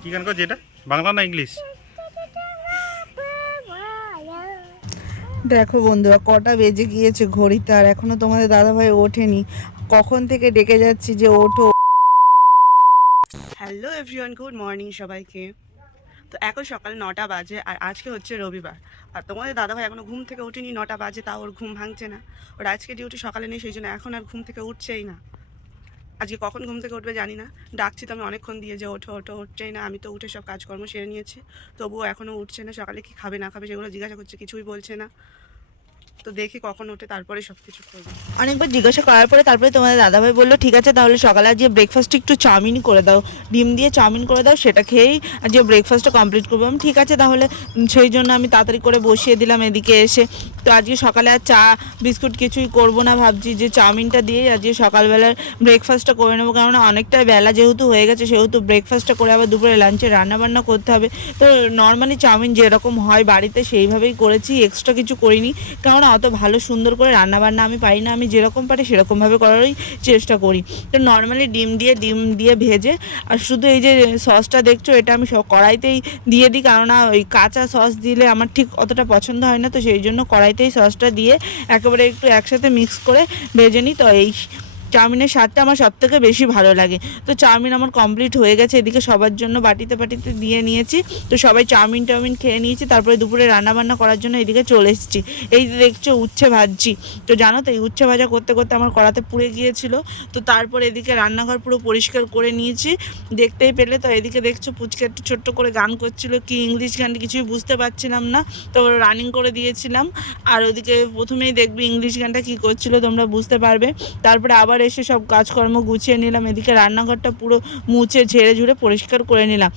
কি গান করছে এটা? বাংলা না ইংলিশ? দেখো বন্ধুরা কটা বেজে গিয়েছে ঘড়িতে আর এখনও তোমাদের দাদাভাই ওঠেনি। কখন থেকে ডেকে যাচ্ছি যে ওঠো। হ্যালো এভরিওয়ান গুড মর্নিং সবাইকে। তো এখন সকাল নটা বাজে আর আজকে হচ্ছে রবিবার। আর তোমাদের দাদাভাই এখনও ঘুম থেকে ওঠেনি নটা বাজে তাও ওর ঘুম ভাঙছে না। ওর আজকে ডিউটি সকালে নেই সেই জন্য এখন আর ঘুম থেকে উঠছেই না। আজকে কখন ঘুম থেকে উঠবে জানি না। ডাকছি তো আমি অনেকক্ষণ দিয়ে যে ওঠো ওঠো উঠছেই না, আমি তো উঠে সব কাজকর্ম সেরে নিয়েছি। তবুও এখনও উঠছে না, সকালে কি খাবে না খাবে সেগুলো জিজ্ঞাসা করছে, কিছুই বলছে না। তো দেখি কখন ওঠে তারপরে সব কিছু করব। অনেকবার জিজ্ঞাসা করার পরে তারপরে তোমাদের দাদাভাই বলল, ঠিক আছে, তাহলে সকালে আজকে ব্রেকফাস্ট একটু চাউমিন করে দাও। ডিম দিয়ে চাউমিন করে দাও, সেটা খেয়েই আজকে ব্রেকফাস্টটা কমপ্লিট করব। আমি ঠিক আছে, তাহলে সেই জন্য আমি তাড়াতাড়ি করে বসিয়ে দিলাম এদিকে এসে। তো আজকে সকালে আর চা, বিস্কুট কিছুই করব না, ভাবছি যে চাউমিনটা দিয়েই আজকে সকালবেলার ব্রেকফাস্টটা করে নেব। কেননা অনেকটা বেলা যেহেতু হয়ে গেছে, সেহেতু ব্রেকফাস্টটা করে আবার দুপুরে লাঞ্চে রান্নাবান্না করতে হবে। তো নর্মালি চাউমিন যেরকম হয় বাড়িতে, সেইভাবেই করেছি এক্সট্রা কিছু করিনি। কেননা অত ভালো, সুন্দর করে রান্নাবান্না আমি পারি না। আমি যেরকম পারি সেরকমভাবে করারই চেষ্টা করি। তো নর্মালি ডিম দিয়ে ডিম দিয়ে ভেজে, আর শুধু এই যে সসটা দেখছ, এটা আমি কড়াইতেই দিয়ে দিই। কেননা ওই কাঁচা সস দিলে আমার ঠিক অতটা পছন্দ হয় না, তো সেই জন্য কড়াইতেই সসটা দিয়ে একেবারে একটু একসাথে মিক্স করে ভেজে নিই। তো এই চাউমিনের স্বাদটা আমার সব থেকে বেশি ভালো লাগে। তো চাউমিন আমার কমপ্লিট হয়ে গেছে, এদিকে সবার জন্য বাটিতে বাটিতে দিয়ে নিয়েছি। তো সবাই চাউমিন টাউমিন খেয়ে নিয়েছি, তারপরে দুপুরে রান্নাবান্না করার জন্য এদিকে চলে এসেছি। এই যে দেখছ উচ্ছে ভাজছি। তো জানো তো এই উচ্ছে ভাজা করতে করতে আমার কড়াতে পুড়ে গিয়েছিল। তো তারপরে এদিকে রান্নাঘর পুরো পরিষ্কার করে নিয়েছি। দেখতেই পেলে তো এদিকে দেখছ পুচকে একটু ছোট্ট করে গান করছিল, কি ইংলিশ গান কিছুই বুঝতে পারছিলাম না। তো রানিং করে দিয়েছিলাম। আর ওদিকে প্রথমেই দেখবি ইংলিশ গানটা কি করছিল তোমরা বুঝতে পারবে। তারপরে আবার এসে সব কাজকর্ম গুছিয়ে নিলাম এদিকে রান্নাঘরটা পুরো মুছে ঝেড়ে ঝুড়ে পরিষ্কার করে নিলাম।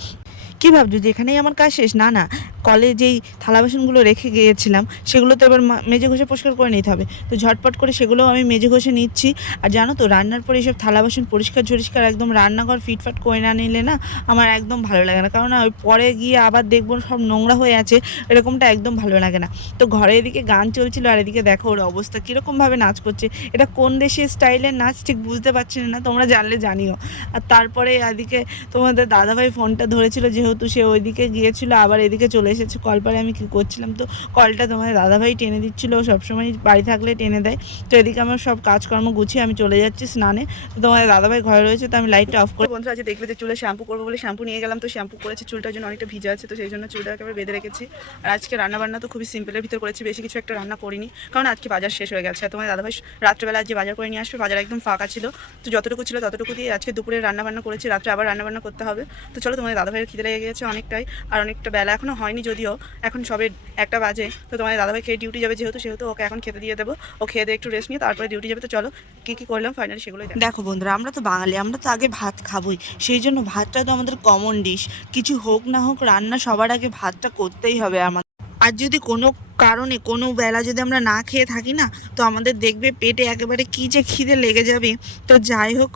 কি ভাবছ যে এখানেই আমার কাজ শেষ? না না, কলে যেই থালা বাসনগুলো রেখে গিয়েছিলাম সেগুলো তো এবার মেজে ঘষে পরিষ্কার করে নিতে হবে। তো ঝটপট করে সেগুলোও আমি মেজে ঘষে নিচ্ছি। আর জানো তো, রান্নার পরে এসব থালা বাসন পরিষ্কার ঝরিষ্কার একদম রান্নাঘর ফিটফাট করে না নিলে না, আমার একদম ভালো লাগে না। কারণ ওই পরে গিয়ে আবার দেখব সব নোংরা হয়ে আছে, এরকমটা একদম ভালো লাগে না। তো ঘরে এদিকে গান চলছিল আর এদিকে দেখো ওর অবস্থা কীরকমভাবে নাচ করছে। এটা কোন দেশের স্টাইলের নাচ ঠিক বুঝতে পারছি না, তোমরা জানলে জানিও। আর তারপরে এদিকে তোমাদের দাদাভাই ফোনটা ধরেছিল যেহেতু সে ওইদিকে গিয়েছিল, আবার এদিকে চলে এসেছে। কল কলপারে আমি কী করছিলাম তো কলটা তোমাদের দাদাভাই টেনে দিচ্ছিল সবসময় বাড়ি থাকলে টেনে দেয়। তো এদিকে আমার সব কাজকর্ম গুছিয়ে আমি চলে যাচ্ছি স্নানে। তো তোমাদের দাদাভাই ঘরে রয়েছে, তো আমি লাইটটা অফ করে বন্ধুরা, আজ দেখবে যে চুলে শ্যাম্পু করব বলে শ্যাম্পু নিয়ে গেলাম, তো শ্যাম্পু করেছি, চুলটার জন্য অনেকটা ভিজা আছে, তো সেই জন্য চুলটাকে একেবারে বেঁধে রেখেছি। আর আজকে রান্নাবান্না তো খুবই সিম্পলের ভিতর করেছি, বেশি কিছু একটা রান্না করিনি, কারণ আজকে বাজার শেষ হয়ে গেছে। তোমার দাদাভাই রাত্রেবেলা আজকে বাজার করে নিয়ে আসবে, বাজার একদম ফাঁকা ছিল। তো যতটুকু ছিল ততটুকু দিয়ে আজকে দুপুরে রান্নাবান্না করেছি, রাত্রে আবার রান্নাবান্না করতে হবে। তো চলো তোমাদের দাদাভাইয়ের খিদে লেগে গেছে অনেকটাই, আর অনেকটা বেলা এখনও হয়নি যদিও, এখন সবে একটা বাজে, তো তোমাদের দাদাভাই খেয়ে ডিউটি যাবে যেহেতু, সেহেতু ওকে এখন খেতে দিয়ে দেবো, ও খেয়ে দিয়ে একটু রেস্ট নিয়ে তারপরে ডিউটি যাবে, তো চলো কী কী করলাম ফাইনালি সেগুলোই দেখো। বন্ধুরা, আমরা তো বাঙালি, আমরা তো আগে ভাত খাবোই, সেই জন্য ভাতটা তো আমাদের কমন ডিশ কিছু হোক না হোক রান্না সবার আগে ভাতটা করতেই হবে আমাদের। আর যদি কোনো কারণে, কোনো বেলা যদি আমরা না খেয়ে থাকি না, তো আমাদের দেখবে পেটে একেবারে কী যে খিদে লেগে যাবে, তো যাই হোক,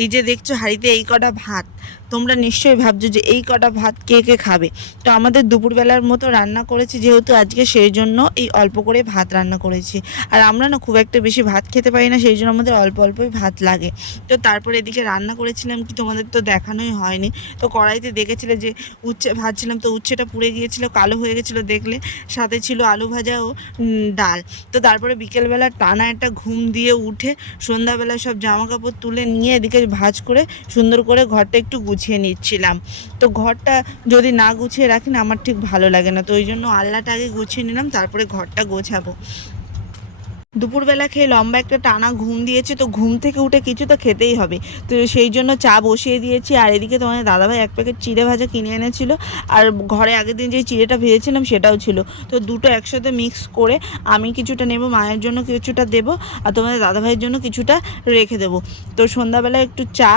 এই যে দেখছ হাঁড়িতে এই কটা ভাত তোমরা নিশ্চয়ই ভাবছ যে এই কটা ভাত কে কে খাবে। তো আমাদের দুপুরবেলার মতো রান্না করেছি, যেহেতু আজকে সেই জন্য এই অল্প করে ভাত রান্না করেছি। আর আমরা না খুব একটা বেশি ভাত খেতে পারি না, সেই জন্য আমাদের অল্প অল্পই ভাত লাগে। তো তারপরে এদিকে রান্না করেছিলাম কি তোমাদের তো দেখানোই হয়নি। তো কড়াইতে দেখেছিলে যে উচ্ছে, ভাজছিলাম তো উচ্ছেটা পুড়ে গিয়েছিল, কালো হয়ে গেছিল দেখলে। সাথে ছিল আলু ভাজা ও ডাল। তো তারপরে বিকেলবেলা টানা একটা ঘুম দিয়ে উঠে সন্ধ্যাবেলা সব জামা কাপড় তুলে নিয়ে এদিকে ভাজ করে সুন্দর করে ঘরটা একটু গুছিয়ে নিচ্ছিলাম। তো ঘরটা যদি না গুছিয়ে রাখি না, আমার ঠিক ভালো লাগে না। তো ওই জন্য আল্লাটা আগে গুছিয়ে নিলাম, তারপরে ঘরটা গোছাবো। দুপুরবেলা খেয়ে লম্বা একটা টানা ঘুম দিয়েছে, তো ঘুম থেকে উঠে কিছু তো খেতেই হবে। তো সেই জন্য চা বসিয়ে দিয়েছি, আর এদিকে তোমার দাদাভাই এক প্যাকেট চিড়ে ভাজা কিনে এনেছিল, আর ঘরে আগের দিন যে চিড়েটা ভেজেছিলাম সেটাও ছিল। তো দুটো একসাথে মিক্স করে আমি কিছুটা নেব, মায়ের জন্য কিছুটা দেব, আর তোমাদের দাদাভাইয়ের জন্য কিছুটা রেখে দেবো। তো সন্ধ্যাবেলা একটু চা,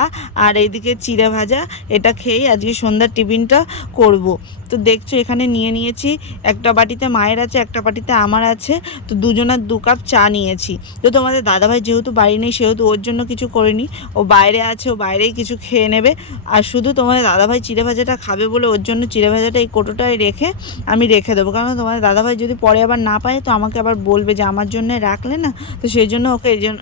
আর এইদিকে চিড়ে ভাজা, এটা খেয়েই আজকে সন্ধ্যার টিফিনটা করব। তো দেখছ এখানে নিয়ে নিয়েছি, একটা বাটিতে মায়ের আছে, একটা বাটিতে আমার আছে, তো দুজনের দু কাপ চা চা নিয়েছি তো তোমাদের দাদাভাই যেহেতু বাড়ি নেই, সেহেতু ওর জন্য কিছু করিনি। ও বাইরে আছে, ও বাইরেই কিছু খেয়ে নেবে। আর শুধু তোমাদের দাদাভাই চিড়ে ভাজাটা খাবে বলে ওর জন্য চিড়ে ভাজাটা এই কোটোটায় রেখে আমি রেখে দেবো। কারণ তোমাদের দাদাভাই যদি পরে আবার না পায়, তো আমাকে আবার বলবে যে আমার জন্য রাখলে না? তো সেই জন্য ওকে এই জন্য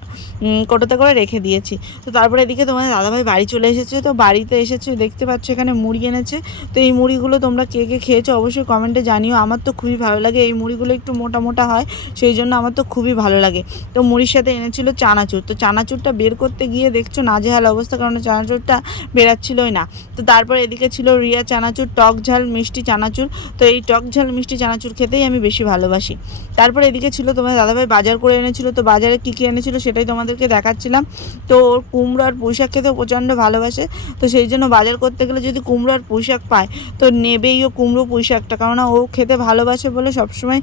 কোটোতে করে রেখে দিয়েছি। তো তারপরে এদিকে তোমাদের দাদাভাই বাড়ি চলে এসেছে, তো বাড়িতে এসেছে, দেখতে পাচ্ছ এখানে মুড়ি এনেছে। তো এই মুড়িগুলো তোমরা কে কে খেয়েছো অবশ্যই কমেন্টে জানিও। আমার তো খুবই ভালো লাগে এই মুড়িগুলো একটু মোটা মোটা হয়, সেই জন্য আমার তো খুবই ভালো লাগে। তো মুড়ির সাথে এনেছিল চানাচুর। তো চানাচুরটা বের করতে গিয়ে দেখছ নাজেহাল অবস্থা, কারণ চানাচুরটা বেরাচ্ছিলই না। তো তারপর এদিকে ছিল রিয়া চানাচুর, টক ঝাল, মিষ্টি চানাচুর। তো এই টক ঝাল, মিষ্টি চানাচুর খেতেই আমি বেশি ভালোবাসি। তারপর এদিকে ছিল তোমার দাদাভাই বাজার করে এনেছিল। তো বাজারে কী কী এনেছিল সেটাই তোমাদেরকে দেখাচ্ছিলাম। তো ওর কুমড়ো আর পুঁই শাক খেতেও প্রচণ্ড ভালোবাসে। তো সেই জন্য বাজার করতে গেলে যদি কুমড়ো আর পুঁই শাক পায়, তো নেবেই ও কুমড়ো পুঁই শাকটা কেননা ও খেতে ভালোবাসে বলে সবসময়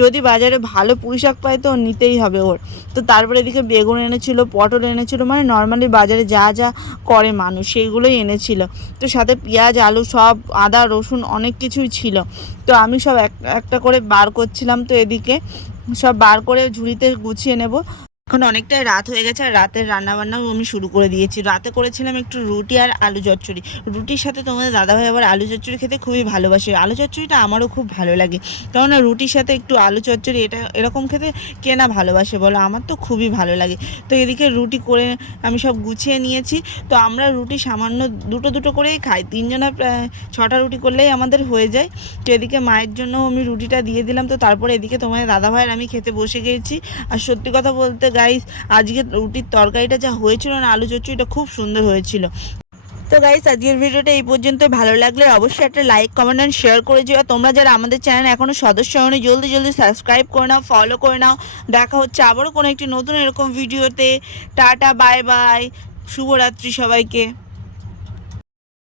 যদি বাজারে ভালো পুঁই শাক পায়, তো নিতেই হবে ওর। তো তারপরে এদিকে বেগুন এনেছিল, পটল এনেছিল মানে নর্মালি বাজারে যা যা করে মানুষ সেইগুলোই এনেছিল। তো সাথে পেঁয়াজ, আলু সব, আদা, রসুন অনেক কিছুই ছিল। তো আমি সব এক, একটা করে বার করছিলাম, তো এদিকে সব বার করে ঝুড়িতে গুছিয়ে নেব। এখন অনেকটাই রাত হয়ে গেছে আর রাতের রান্নাবান্নাও আমি শুরু করে দিয়েছি। রাতে করেছিলাম একটু রুটি আর আলু চচ্চড়ি। রুটির সাথে তোমাদের দাদাভাই আবার আলু চচ্চড়ি খেতে খুবই ভালোবাসে। আলু চচ্চড়িটা আমারও খুব ভালো লাগে। কেননা রুটির সাথে একটু আলু চচ্চড়ি এটা এরকম খেতে কে না ভালোবাসে বলো? আমার তো খুবই ভালো লাগে। তো এদিকে রুটি করে আমি সব গুছিয়ে নিয়েছি। তো আমরা রুটি সামান্য দুটো দুটো করেই খাই। তিনজনা প্রায় ছটা রুটি করলেই আমাদের হয়ে যায়। তো এদিকে মায়ের জন্য আমি রুটিটা দিয়ে দিলাম। তো তারপরে এদিকে তোমাদের দাদাভাইয়ের আমি খেতে বসে গিয়েছি আর সত্যি কথা বলতে গাইস আজকে রুটির তরকারিটা যা হয়েছিল না, আলু চচ্চড়িটা খুব সুন্দর হয়েছিল। তো গাইস আজকের ভিডিওটা এই পর্যন্ত ভালো লাগলে অবশ্যই একটা লাইক কমেন্ট অ্যান্ড শেয়ার করে দিও। আর তোমরা যারা আমাদের চ্যানেল এখনও সদস্য হয়নি জলদি জলদি সাবস্ক্রাইব করে নাও ফলো করে নাও। দেখা হচ্ছে আবারও কোনো একটি নতুন এরকম ভিডিওতে টাটা বাই বাই শুভরাত্রি সবাইকে।